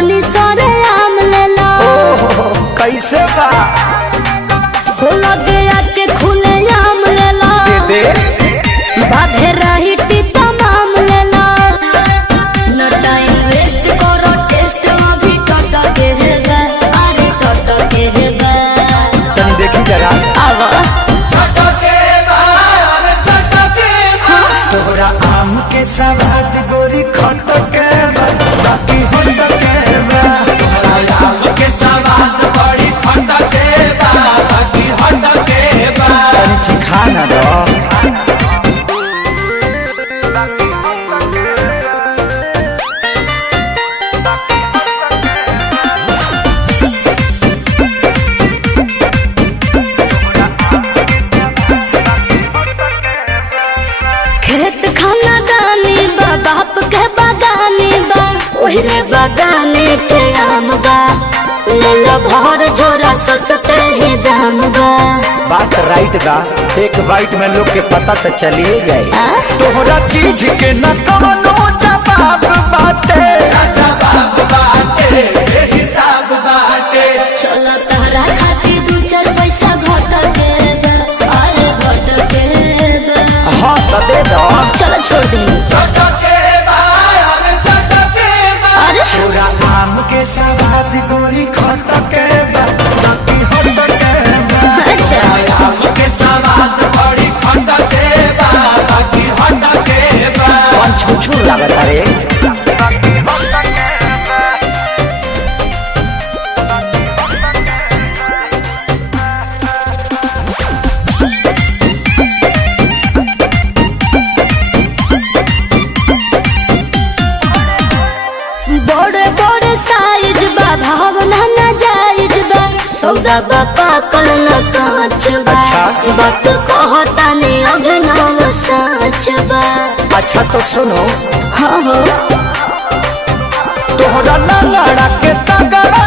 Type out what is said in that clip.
तनी सरे आम लेला। कैसे बा हो लगे आके खुले आम लेला। दे बाधे रही टीता माम लेला। न टाइम वेस्ट करो टेस्ट अभी टटके है गा। अरे टटके है गा। तनी देखी जरा आवा तोहरा आम के सवाद गोरी खटके बा, बाकी हटके बा। तोहरा आम के सवाद बड़ी खटके बा, बाकी हटके बा। तनी चिखा ना दो खेत खाना दानी बा बाप के बागानी बा। ओहरे बागाने के आम बा। ले लो भर झोरा सस्ते ही दाम बा। बात राइट बा, एक बाइट में लोग के पता तो चलिए जाए। आ? तोहरा चीज के न कवनो जवाब बाटे। जवाब बाटे बेहिसाब बाटे। चलो तहरा खातिर दू चार पैसा घट के बा। अरे घट के बा। हाँ तो दे दो चलो छोड़ दी। चटके बा, अरे चटके बा। अरे तोरा आम के सवाद गोरी खटके बा, बाकी हटके बा। अच्छा आम के सवाद बड़ी खटके बा, बाकी हटके बा। कौन छुछू लागत रे बड़े बड़े साइज बा भावना ना जायज बा। सौदा बा पाकल न कांच बा। अच्छा। वक्त कहता ने अभिनव सच बा। अच्छा तो सुनो हाँ हो तोहरा लड़ा के तगड़ा